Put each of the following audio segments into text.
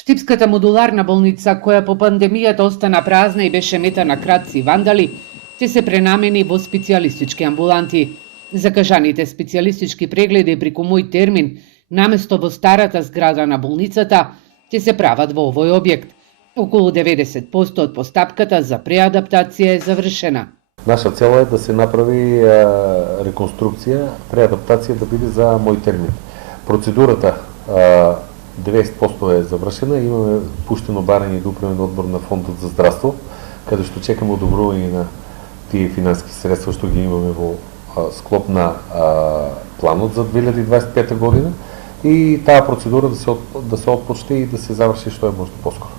Штипската модуларна болница, која по пандемијата остана празна и беше мета на крадци и вандали, ќе се пренамени во специјалистички амбуланти. Закажаните специјалистички прегледи преку мој термин, наместо во старата зграда на болницата, ќе се прават во овој објект. Околу 90% од постапката за преадаптација е завршена. Наша цел е да се направи реконструкција, преадаптација да биде за мој термин. Процедурата 90% е завршена, имаме пуштено барање до управен одбор на Фондот за здравство, каде што чекаме одобрување на тие финански средства што ги имаме во склоп на планот за 2025 година и таа процедура да се отпочне и да се заврши што е можно поскоро.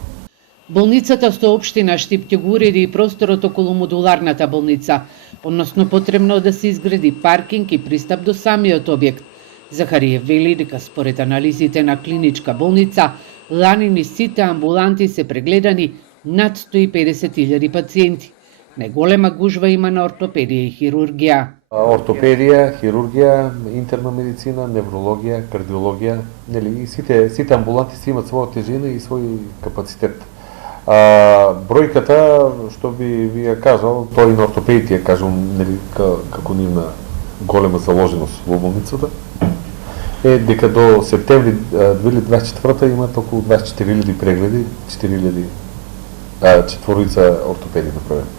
Болницата со општина Штип ќе го уреди и просторот околу модуларната болница, односно потребно да се изгради паркинг и пристап до самиот објект. Захариев вели дека според анализите на клиничка болница, лани низ сите амбуланти се прегледани над 150.000 пациенти. Најголема гужва има на ортопедија и хирургија. Ортопедија, хирургија, интерна медицина, неврологија, кардиологија, нели, и сите амбуланти си имаат своја тежина и свој капацитет. Бројката, што би ви ја кажал, тој и на ортопедите ја кажам, нели, како нивна голема заложеност во болницата, е дека до септември 2024 имаат околу 24.000 прегледи, 4 ортопеди направени.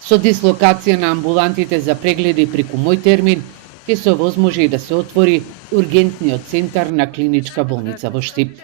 Со дислокација на амбулантите за прегледи преку мој термин, ќе се овозможи и да се отвори ургентниот центар на клиничка болница во Штип.